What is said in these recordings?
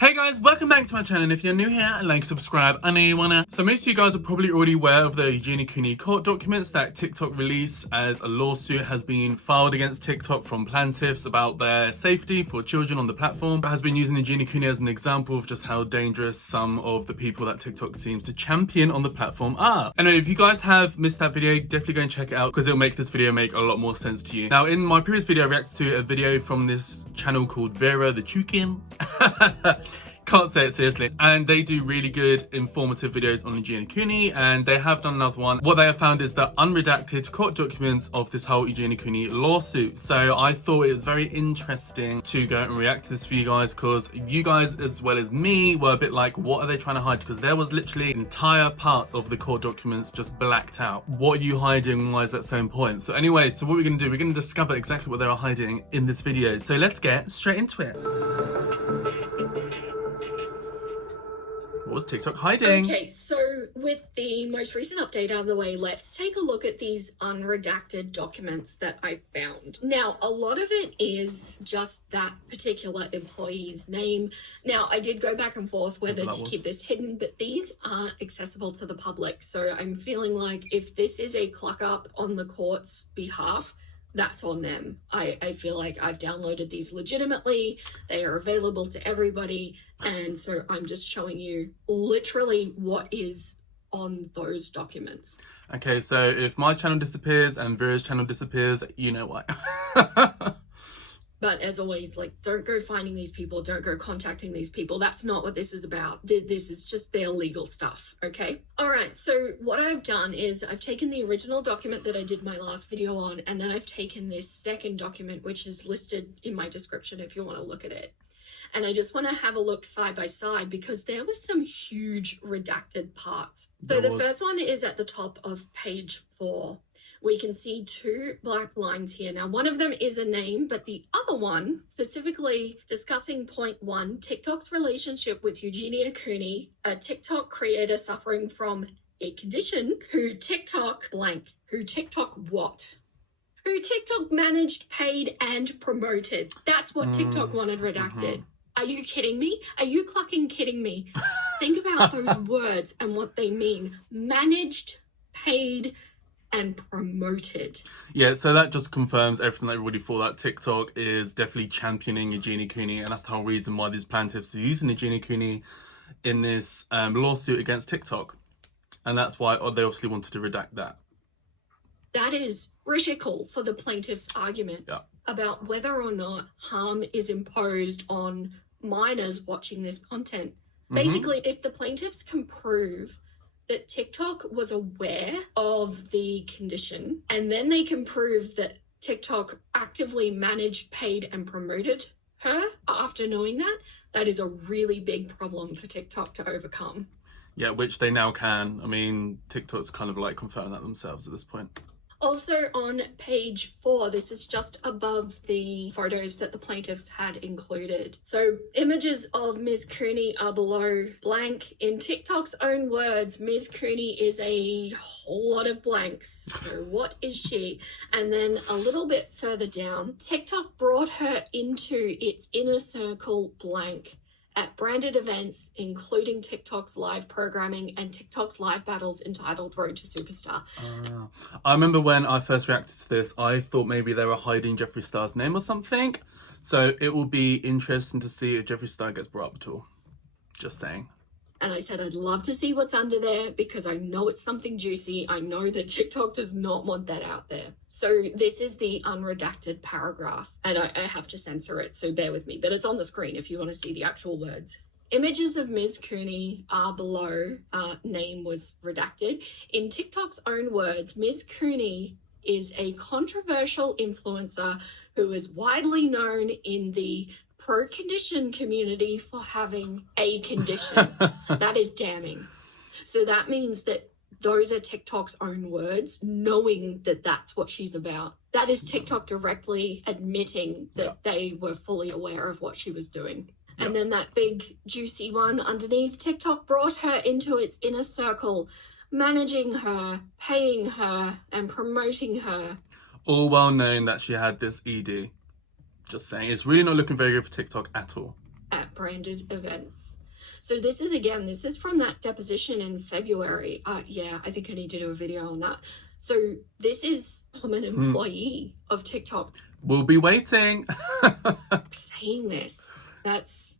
Hey guys, welcome back to my channel, and if you're new here, like, subscribe, I know you wanna. So most of you guys are probably already aware of the EUGENIA COONEY court documents that TikTok released, as a lawsuit has been filed against TikTok from plaintiffs about their safety for children on the platform. It has been using EUGENIA COONEY as an example of just how dangerous some of the people that TikTok seems to champion on the platform are. Anyway, if you guys have missed that video, definitely go and check it out because it'll make this video make a lot more sense to you. Now, in my previous video, I reacted to a video from this channel called Vera the Chicken. Can't say it seriously. And they do really good informative videos on EUGENIA COONEY, and they have done another one. What they have found is the unredacted court documents of this whole EUGENIA COONEY lawsuit. So I thought it was very interesting to go and react to this for you guys, because you guys as well as me were a bit like, what are they trying to hide? Because there was literally entire parts of the court documents just blacked out. What are you hiding? Why is that so important? So anyway, so what we're gonna do, we're gonna discover exactly what they are hiding in this video. So let's get straight into it. What was TikTok hiding? Okay, so with the most recent update out of the way, let's take a look at these unredacted documents that I found. Now, a lot of it is just that particular employee's name. Now, I did go back and forth whether to keep this hidden, but these are accessible to the public. So I'm feeling like if this is a cluck up on the court's behalf, that's on them. I feel like I've downloaded these legitimately. They are available to everybody. And so I'm just showing you literally what is on those documents. Okay, so if my channel disappears and Vera's channel disappears, you know why. But as always, like, don't go finding these people, don't go contacting these people. That's not what this is about. This is just their legal stuff, okay? All right, so what I've done is I've taken the original document that I did my last video on, and then I've taken this second document, which is listed in my description if you want to look at it. And I just want to have a look side by side because there were some huge redacted parts. So the first one is at the top of page 4. We can see 2 black lines here. Now, one of them is a name, but the other one, specifically discussing point 1, TikTok's relationship with EUGENIA COONEY, a TikTok creator suffering from a condition, who TikTok blank, who TikTok what? Who TikTok managed, paid, and promoted. That's what TikTok wanted redacted. Are you kidding me? Are you clucking kidding me? Think about those words and what they mean. Managed, paid, and promoted. Yeah, so that just confirms everything that everybody thought, that TikTok is definitely championing EUGENIA COONEY, and that's the whole reason why these plaintiffs are using EUGENIA COONEY in this lawsuit against TikTok. And that's why they obviously wanted to redact that. That is critical for the plaintiff's argument about whether or not harm is imposed on minors watching this content. Basically, if the plaintiffs can prove that TikTok was aware of the condition, and then they can prove that TikTok actively managed, paid, and promoted her after knowing that, that is a really big problem for TikTok to overcome. Yeah, which they now can. I mean, TikTok's kind of like confirming that themselves at this point. Also on page 4, this is just above the photos that the plaintiffs had included. So images of Ms. Cooney are below blank. In TikTok's own words, Ms. Cooney is a whole lot of blanks. So what is she? And then a little bit further down, TikTok brought her into its inner circle blank at branded events, including TikTok's live programming and TikTok's live battles entitled Road to Superstar. I remember when I first reacted to this, I thought maybe they were hiding Jeffree Star's name or something. So it will be interesting to see if Jeffree Star gets brought up at all. Just saying. And I said I'd love to see what's under there because I know it's something juicy. I know that TikTok does not want that out there. So this is the unredacted paragraph, and I have to censor it, so bear with me. But it's on the screen if you want to see the actual words. Images of Ms. Cooney are below. Name was redacted. In TikTok's own words, Ms. Cooney is a controversial influencer who is widely known in the pro-condition community for having a condition. That is damning. So that means that those are TikTok's own words, knowing that that's what she's about. That is TikTok directly admitting that they were fully aware of what she was doing. And then that big juicy one underneath, TikTok brought her into its inner circle, managing her, paying her, and promoting her. All well known that she had this ED. Just saying, it's really not looking very good for TikTok at all. branded events. So this is from that deposition in February. Yeah, I think I need to do a video on that. So this is from an employee of TikTok. We'll be waiting. Saying this. That's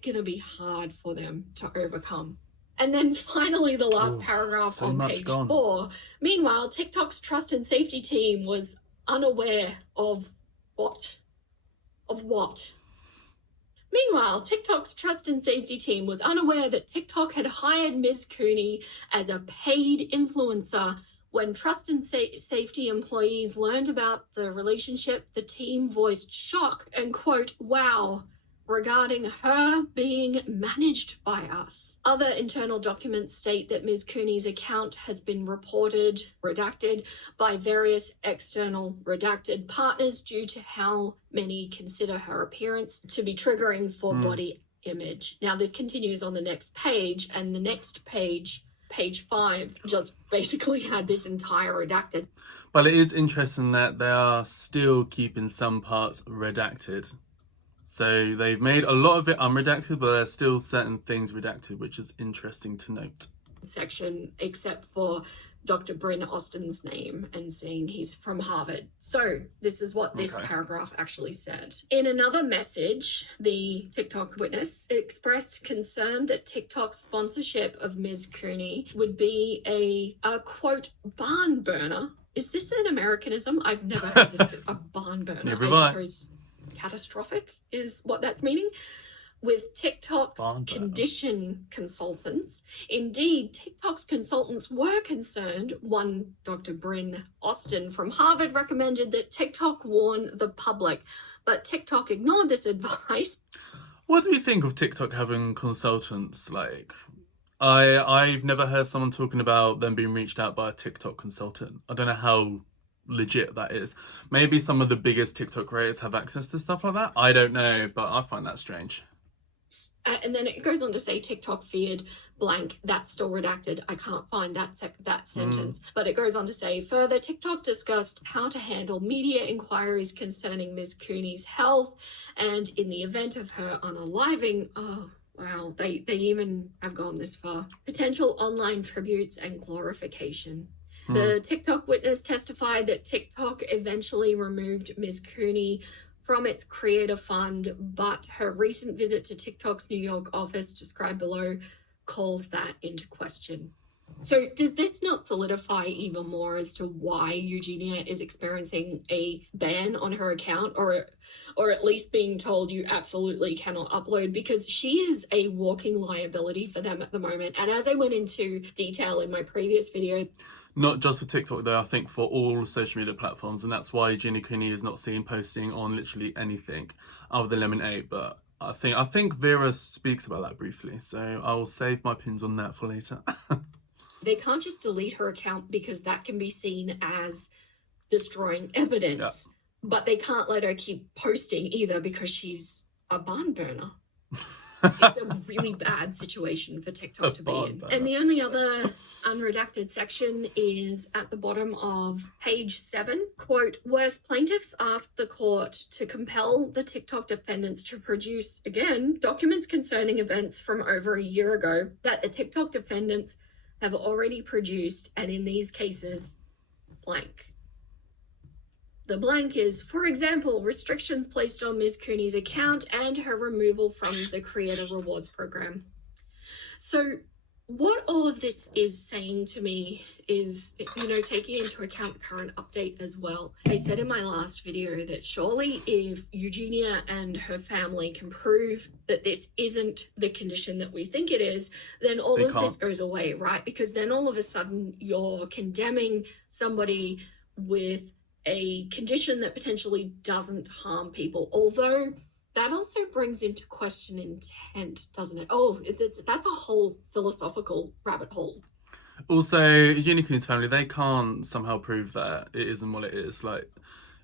gonna be hard for them to overcome. And then finally, the last paragraph on page 4. Meanwhile, TikTok's trust and safety team was unaware of what? Of what? Meanwhile, TikTok's trust and safety team was unaware that TikTok had hired Ms. Cooney as a paid influencer. When trust and safety employees learned about the relationship, the team voiced shock and, quote, wow, regarding her being managed by us. Other internal documents state that Ms. Cooney's account has been reported, redacted, by various external redacted partners due to how many consider her appearance to be triggering for body image. Now, this continues on the next page, and the next page, page 5, just basically had this entire redacted. But it is interesting that they are still keeping some parts redacted. So they've made a lot of it unredacted, but there's still certain things redacted, which is interesting to note. Section, except for Dr. Bryn Austin's name and saying he's from Harvard. So this is what this paragraph actually said. In another message, the TikTok witness expressed concern that TikTok's sponsorship of Ms. Cooney would be a quote, barn burner. Is this an Americanism? I've never heard this, a barn burner. Never I suppose catastrophic is what that's meaning. With TikTok's condition consultants. Indeed, TikTok's consultants were concerned. One, Dr. Bryn Austin from Harvard, recommended that TikTok warn the public, but TikTok ignored this advice. What do you think of TikTok having consultants? Like, I've never heard someone talking about them being reached out by a TikTok consultant. I don't know how legit that is. Maybe some of the biggest TikTok creators have access to stuff like that. I don't know, but I find that strange. And then it goes on to say TikTok feared blank. That's still redacted. I can't find that sentence. But it goes on to say, further, TikTok discussed how to handle media inquiries concerning Ms. Cooney's health, and in the event of her unaliving, oh, wow, they even have gone this far. Potential online tributes and glorification. The TikTok witness testified that TikTok eventually removed Ms. Cooney from its creator fund, but her recent visit to TikTok's New York office, described below, calls that into question. So does this not solidify even more as to why Eugenia is experiencing a ban on her account, or at least being told you absolutely cannot upload, because she is a walking liability for them at the moment. And as I went into detail in my previous video, not just for TikTok though, I think for all social media platforms, and that's why Eugenia Cooney is not seen posting on literally anything other than Lemonade. But I think Vera speaks about that briefly, so I will save my pins on that for later. They can't just delete her account because that can be seen as destroying evidence, but they can't let her keep posting either because she's a barn burner. It's a really bad situation for TikTok to be in. And the only other unredacted section is at the bottom of page 7. Quote, worse, plaintiffs asked the court to compel the TikTok defendants to produce, again, documents concerning events from over a year ago that the TikTok defendants have already produced, and in these cases, blank. The blank is, for example, restrictions placed on Ms. Cooney's account and her removal from the Creator Rewards program. So what all of this is saying to me is, taking into account the current update as well. I said in my last video that surely if Eugenia and her family can prove that this isn't the condition that we think it is, then all of this goes away, right? Because then all of a sudden you're condemning somebody with a condition that potentially doesn't harm people, although that also brings into question intent, doesn't it? Oh, that's a whole philosophical rabbit hole. Also, Eugenia Cooney's family, they can't somehow prove that it isn't what it is. Like,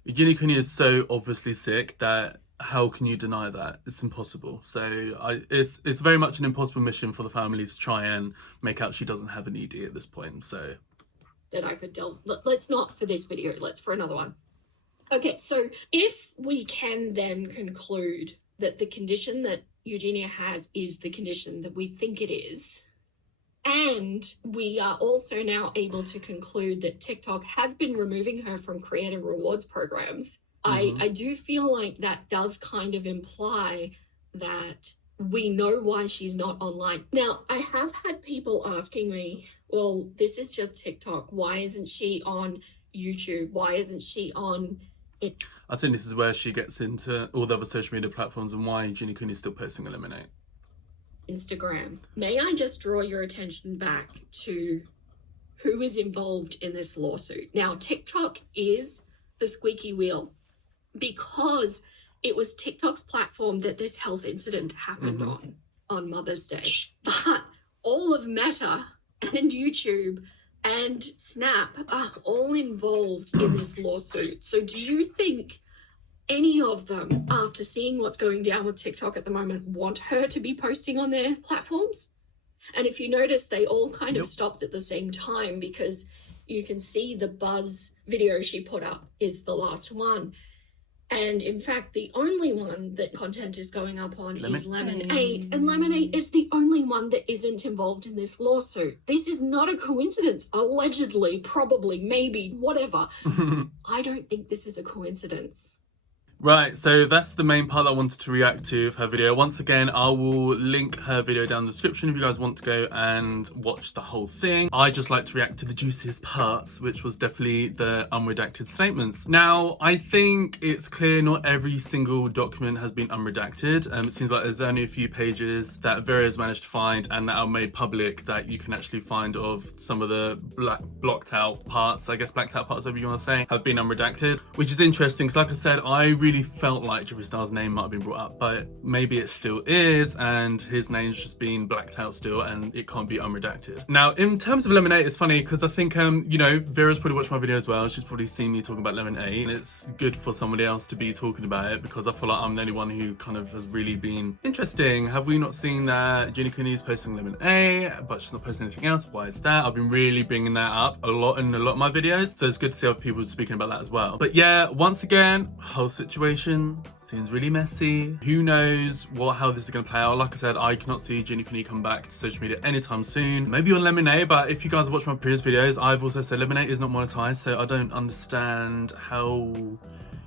Eugenia Cooney is so obviously sick that how can you deny that? It's impossible. So it's very much an impossible mission for the families to try and make out she doesn't have an ED at this point. So that I could delve. Let's not for this video, let's for another one. Okay, so if we can then conclude that the condition that Eugenia has is the condition that we think it is. And we are also now able to conclude that TikTok has been removing her from creator rewards programs. I do feel like that does kind of imply that we know why she's not online. Now, I have had people asking me, well, this is just TikTok. Why isn't she on YouTube? Why isn't she on it? I think this is where she gets into all the other social media platforms and why Eugenia Cooney is still posting Eliminate. Instagram. May I just draw your attention back to who is involved in this lawsuit? Now, TikTok is the squeaky wheel because it was TikTok's platform that this health incident happened on Mother's Day. But all of Meta and YouTube and Snap are all involved in this lawsuit. So do you think any of them, after seeing what's going down with TikTok at the moment, want her to be posting on their platforms? And if you notice, they all kind of stopped at the same time, because you can see the Buzz video she put up is the last one. And in fact, the only one that content is going up on is Lemonade. And Lemonade is the only one that isn't involved in this lawsuit. This is not a coincidence. Allegedly, probably, maybe, whatever. I don't think this is a coincidence. Right, so that's the main part that I wanted to react to of her video. Once again, I will link her video down in the description if you guys want to go and watch the whole thing. I just like to react to the juiciest parts, which was definitely the unredacted statements. Now, I think it's clear not every single document has been unredacted. It seems like there's only a few pages that Vera has managed to find and that are made public that you can actually find of some of the blocked out parts, I guess blacked out parts, whatever you want to say, have been unredacted, which is interesting because, like I said, I really felt like Jeffree Star's name might have been brought up, but maybe it still is, and his name's just been blacked out still, and it can't be unredacted. Now, in terms of Lemonade, it's funny because I think, you know, Vera's probably watched my video as well. She's probably seen me talking about Lemonade, and it's good for somebody else to be talking about it because I feel like I'm the only one who kind of has really been interesting. Have we not seen that Eugenia Cooney is posting Lemonade, but she's not posting anything else? Why is that? I've been really bringing that up a lot in a lot of my videos, so it's good to see other people speaking about that as well. But yeah, once again, whole situation seems really messy. Who knows how this is going to play out. Like I said, I cannot see Eugenia Cooney come back to social media anytime soon. Maybe on Lemonade, but if you guys have watched my previous videos, I've also said Lemonade is not monetized, so I don't understand how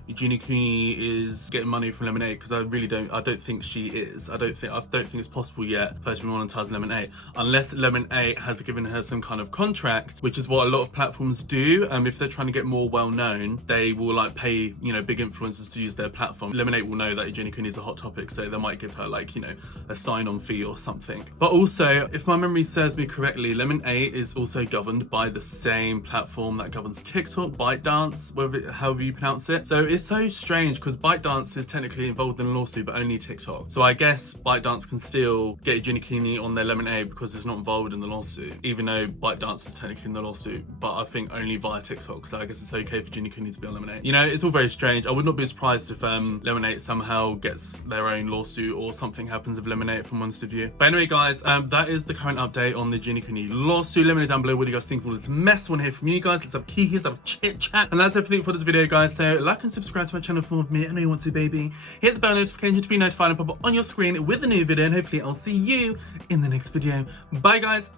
Eugenia Cooney is getting money from Lemonade, because I don't think she is. I don't think it's possible yet for her to be monetizing Lemonade, unless Lemonade has given her some kind of contract, which is what a lot of platforms do. If they're trying to get more well known, they will like pay, you know, big influencers to use their platform. Lemonade will know that Eugenia Cooney is a hot topic, so they might give her like, you know, a sign-on fee or something. But also, if my memory serves me correctly, Lemonade is also governed by the same platform that governs TikTok, ByteDance, however you pronounce it. So it's so strange because ByteDance is technically involved in a lawsuit, but only TikTok. So I guess ByteDance can still get Eugenia Cooney on their Lemonade because it's not involved in the lawsuit, even though ByteDance is technically in the lawsuit, but I think only via TikTok. So I guess it's okay for Eugenia Cooney to be on Lemonade. You know, it's all very strange. I would not be surprised if Lemonade somehow gets their own lawsuit or something happens with Lemonade, if I'm honest with you. But anyway, guys, that is the current update on the Eugenia Cooney lawsuit. Let me know down below what do you guys think of all this mess. I want to hear from you guys. Let's have kiki, let's have a chit chat. And that's everything for this video, guys. So like and subscribe to my channel for more of me. I know you want to, baby. Hit the bell notification to be notified and pop up on your screen with a new video, and hopefully I'll see you in the next video. Bye, guys.